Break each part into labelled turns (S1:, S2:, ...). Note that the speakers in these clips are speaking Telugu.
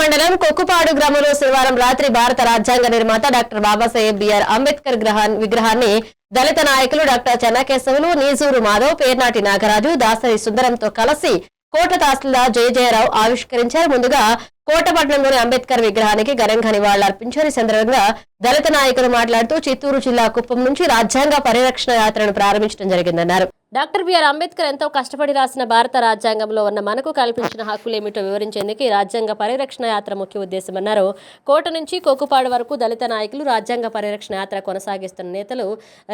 S1: మండలం కొక్కుపాడు గ్రామంలో శనివారం రాత్రి భారత రాజ్యాంగ నిర్మాత డాక్టర్ బాబాసాహెబ్ బిఆర్ అంబేద్కర్ విగ్రహాన్ని దళిత నాయకులు డాక్టర్ చెన్నకేశవులు నీజూరు మాధవ్ పేర్నాటి నాగరాజు దాసరి సుందరంతో కలిసి కోట తహసీల్దార్ జయజయరావు ఆవిష్కరించారు. ముందుగా కోటపట్నంలోని అంబేద్కర్ విగ్రహానికి ఘనంగా నివాళులర్పించారు. ఈ సందర్భంగా దళిత నాయకులు మాట్లాడుతూ చిత్తూరు జిల్లా కుప్పం నుంచి రాజ్యాంగ పరిరక్షణ యాత్రను ప్రారంభించడం జరిగిందన్నారు. డాక్టర్ బిఆర్ అంబేద్కర్ ఎంతో కష్టపడి రాసిన భారత రాజ్యాంగంలో ఉన్న మనకు కల్పించిన హక్కులేమిటో వివరించేందుకు ఈ రాజ్యాంగ పరిరక్షణ యాత్ర ముఖ్య ఉద్దేశమన్నారు కోట నుంచి కోకుపాడు వరకు దళిత నాయకులు రాజ్యాంగ పరిరక్షణ యాత్ర కొనసాగిస్తున్న నేతలు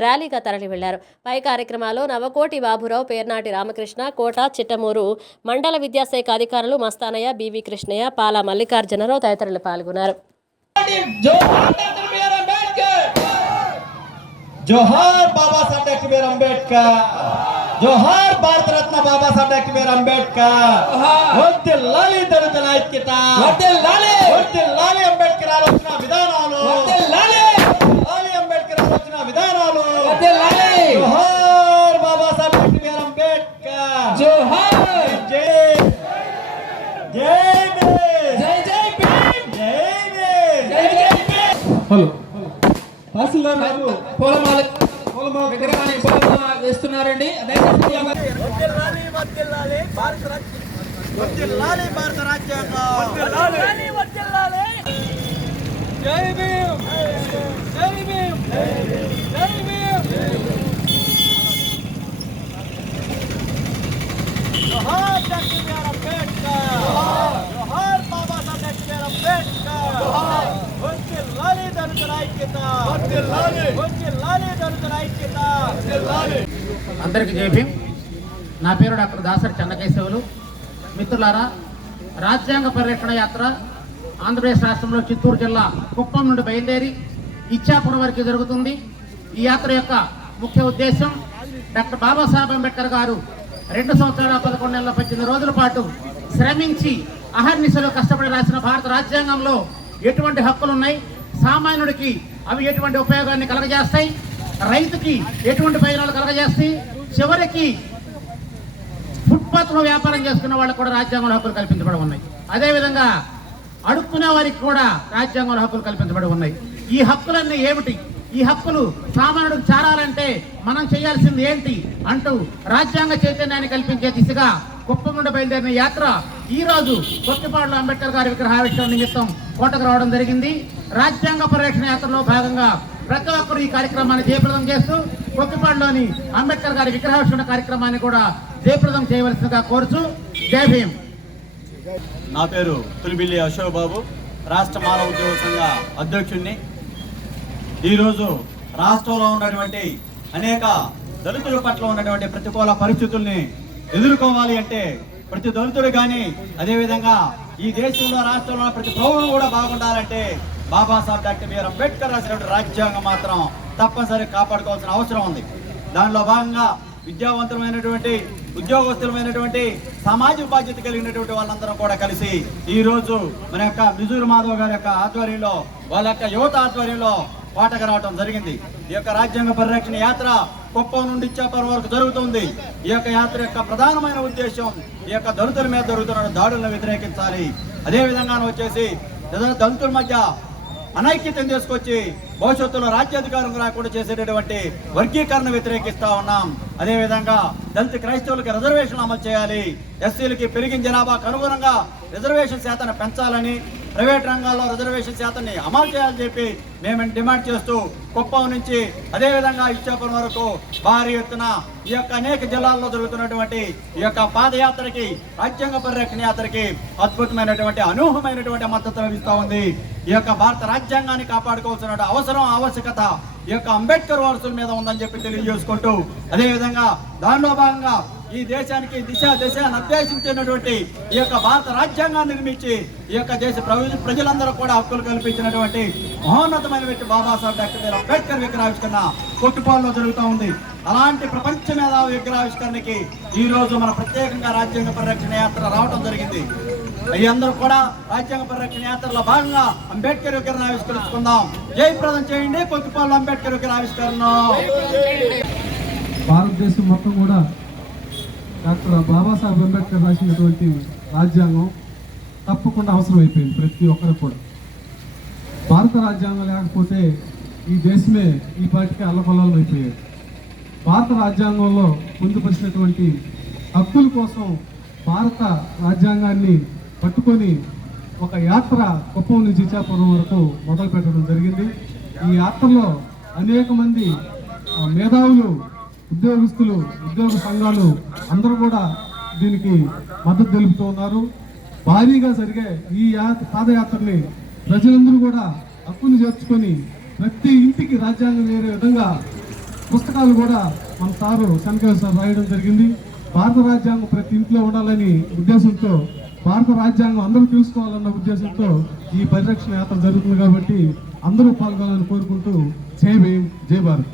S1: ర్యాలీగా తరలి వెళ్ళారు. పై కార్యక్రమాల్లో నవకోటి బాబురావు పేర్నాటి రామకృష్ణ కోట చిట్టమూరు మండల విద్యాశాఖ అధికారులు మస్తానయ్య బివి కృష్ణయ్య పాల మల్లికార్జునరావు తదితరులు పాల్గొన్నారు.
S2: జోహార్ డాక్టర్ బిఆర్ అంబేద్కర్! జోహార్ భారత రత్న బాబా సాహెబ్ బిఆర్ అంబేద్కర్. వర్ధిల్లాలి దళితుల ఐక్యత
S3: వర్ధిల్లాలి!
S2: వర్ధిల్లాలి అంబేద్కర్ ఆలోచన విధానాలు.
S3: వర్ధిల్లాలి!
S2: వర్ధిల్లాలి అంబేద్కర్ ఆలోచన విధానాలు.
S3: వర్ధిల్లాలి!
S2: జోహార్ బాబా సాహెబ్ బిఆర్ అంబేద్కర్.
S3: జోహార్.
S2: జై జై!
S3: జై జై
S2: జై!
S3: జై
S4: హలో. తహసీల్దార్ గారు.
S3: పూలమాల విగ్రహాన్ని వేస్తున్నారండి
S2: భారత రాజ్య భారత
S3: జై భీమ్ జై భీమ్ జై భీమ్
S2: జోహార్ డాక్టర్ బిఆర్ అంబేద్కర్ జోహార్ Baba Saheb doctor B R Ambedkar వర్ధిల్లాలి ఐక్యత
S5: అందరికీ జై నా పేరు డాక్టర్ దాసరి చెన్నకేశవులు మిత్రులారా రాజ్యాంగ పరిరక్షణ యాత్ర ఆంధ్రప్రదేశ్ రాష్ట్రంలో చిత్తూరు జిల్లా కుప్పం నుండి బయలుదేరి ఇచ్చాపురం వరకు జరుగుతుంది. ఈ యాత్ర యొక్క ముఖ్య ఉద్దేశం డాక్టర్ బాబాసాహెబ్ అంబేద్కర్ గారు రెండు సంవత్సరాల పదకొండు నెలల పద్దెనిమిది రోజుల పాటు శ్రమించి అహర్నిశలో కష్టపడి రాసిన భారత రాజ్యాంగంలో ఎటువంటి హక్కులు ఉన్నాయి సామాన్యుడికి అవి ఎటువంటి ఉపయోగాన్ని కలగజేస్తాయి రైతుకి ఎటువంటి ప్రయోజనాలు కలగజేస్తాయి చివరికి ఫుట్పాత్లో వ్యాపారం చేసుకున్న వాళ్ళకు కూడా రాజ్యాంగంలో హక్కులు కల్పించబడి ఉన్నాయి. అదేవిధంగా అడుక్కునే వారికి కూడా రాజ్యాంగంలో హక్కులు కల్పించబడి ఉన్నాయి. ఈ హక్కులన్నీ ఏమిటి? ఈ హక్కులు సామాన్యుడికి చేరాలంటే మనం చేయాల్సింది ఏంటి అంటూ రాజ్యాంగ చైతన్యాన్ని కల్పించే దిశగా కుప్పం నుండి బయలుదేరిన యాత్ర ఈ రోజు కొత్తిపాడులో అంబేద్కర్ గారి విగ్రహావిష్కరణ నిమిత్తం కోటకు రావడం జరిగింది. రాజ్యాంగ పరిరక్షణ యాత్రలో భాగంగా ప్రతి ఒక్కరు ఈ కార్యక్రమాన్ని జయప్రదం చేస్తూ కొక్కిపాడులోని అంబేద్కర్ గారి విగ్రహావిష్కరణ కార్యక్రమాన్ని కూడా జయప్రదం చేయవలసిందిగా కోరుచు జై భీమ్.
S2: నా పేరు తులిబిల్లి అశోక్ బాబు రాష్ట్ర మానవ ఉద్యోగ సంఘ అధ్యక్షుడిని ఈరోజు రాష్ట్రంలో ఉన్నటువంటి అనేక దళితుల పట్ల ఉన్నటువంటి ప్రతికూల పరిస్థితుల్ని ఎదుర్కోవాలి అంటే ప్రతి దళితుడు కానీ అదేవిధంగా ఈ దేశంలో రాష్ట్రంలో ప్రతి ప్రభుత్వం కూడా బాగుండాలంటే బాబాసాహెబ్ డాక్టర్ బిఆర్ అంబేద్కర్ రాసినటువంటి రాజ్యాంగం మాత్రం తప్పనిసరి కాపాడుకోవాల్సిన అవసరం ఉంది. దానిలో భాగంగా విద్యావంతమైనటువంటి ఉద్యోగస్తులమైనటువంటి సామాజిక బాధ్యత కలిగినటువంటి వాళ్ళందరం కూడా కలిసి ఈ రోజు మన యొక్క మిజూరు మాధవ్ గారి యొక్క ఆధ్వర్యంలో వాళ్ళ యొక్క యువత ఆధ్వర్యంలో పాటకు రావడం జరిగింది. ఈ యొక్క రాజ్యాంగ పరిరక్షణ యాత్ర కుప్పం నుండి ఇచ్చాపురం వరకు జరుగుతుంది. ఈ యొక్క యాత్ర యొక్క ప్రధానమైన ఉద్దేశం ఈ యొక్క దళితుల మీద జరుగుతున్న దాడులను వ్యతిరేకించాలి. అదేవిధంగా వచ్చేసి దళితుల మధ్య అనైక్యతను తీసుకొచ్చి భవిష్యత్తులో రాజ్యాధికారం రాకుండా చేసేటటువంటి వర్గీకరణ వ్యతిరేకిస్తా ఉన్నాం. అదేవిధంగా దళిత క్రైస్తవులకి రిజర్వేషన్ అమలు చేయాలి. ఎస్సీలకి పెరిగిన జనాభాకు అనుగుణంగా రిజర్వేషన్ శాతాన్ని పెంచాలని ప్రైవేట్ రంగాల్లో రిజర్వేషన్ శాతాన్ని అమలు చేయాలని చెప్పి మేము డిమాండ్ చేస్తూ కుప్పం నుంచి అదేవిధంగా ఇచ్చాపురం వరకు భారీ ఎత్తున ఈ యొక్క అనేక జిల్లాల్లో జరుగుతున్నటువంటి ఈ యొక్క పాదయాత్రకి రాజ్యాంగ పరిరక్షణ యాత్రకి అద్భుతమైనటువంటి అనూహమైనటువంటి మద్దతు లభిస్తూ ఉంది. ఈ యొక్క భారత రాజ్యాంగాన్ని కాపాడుకోవాల్సిన అవసరం ఆవశ్యకత ఈ యొక్క అంబేద్కర్ వారసుల మీద ఉందని చెప్పి తెలియజేసుకుంటూ అదేవిధంగా దానిలో భాగంగా ఈ దేశానికి దిశ దిశ నిర్దేశించినటువంటి ఈ యొక్క భారత రాజ్యాంగాన్ని నిర్మించి ఈ యొక్క దేశ ప్రజలందరూ కూడా హక్కులు కల్పించినటువంటి మహోన్నతమైన వ్యక్తి బాబాసాహెబ్ డాక్టర్ అంబేద్కర్ విగ్రహావిష్కరణ కొట్టుపాల్లో జరుగుతూ ఉంది. అలాంటి ప్రపంచ మేధావి విగ్రహావిష్కరణకి ఈ రోజు మన ప్రత్యేకంగా రాజ్యాంగ పరిరక్షణ యాత్ర రావడం జరిగింది. ఈ అందరూ కూడా రాజ్యాంగ పరిరక్షణ యాత్రలో భాగంగా అంబేద్కర్ విగ్రహం ఆవిష్కరించుకుందాం జయప్రదం చేయండి. కొట్టుపాల్లో అంబేద్కర్ విగ్రహ ఆవిష్కరణ
S4: భారతదేశం మొత్తం కూడా డాక్టర్ బాబాసాహెబ్ అంబేద్కర్ రాసినటువంటి రాజ్యాంగం తప్పకుండా అవసరం అయిపోయింది ప్రతి ఒక్కరికి కూడా. భారత రాజ్యాంగం లేకపోతే ఈ దేశమే ఈ పాటికి అల్లకొల్లం అయిపోయేది భారత రాజ్యాంగంలో పొందుపరిచినటువంటి హక్కుల కోసం భారత రాజ్యాంగాన్ని పట్టుకొని ఒక యాత్ర కుప్పం నుంచి ఇచ్చాపురం వరకు మొదలు పెట్టడం జరిగింది. ఈ యాత్రలో అనేక మంది మేధావులు ఉద్యోగస్తులు ఉద్యోగ సంఘాలు అందరూ కూడా దీనికి మద్దతు తెలుపుతూ ఉన్నారు. భారీగా జరిగే ఈ పాదయాత్రని ప్రజలందరూ కూడా హక్కును చేర్చుకొని ప్రతి ఇంటికి రాజ్యాంగం వేరే విధంగా పుస్తకాలు కూడా మన సారు శనకేశ్వర సార్ రాయడం జరిగింది. భారత రాజ్యాంగం ప్రతి ఇంట్లో ఉండాలని ఉద్దేశంతో భారత రాజ్యాంగం అందరూ తెలుసుకోవాలన్న ఉద్దేశంతో ఈ పరిరక్షణ యాత్ర జరుగుతుంది కాబట్టి అందరూ పాల్గొనాలని కోరుకుంటూ జై భీం జై భారత్.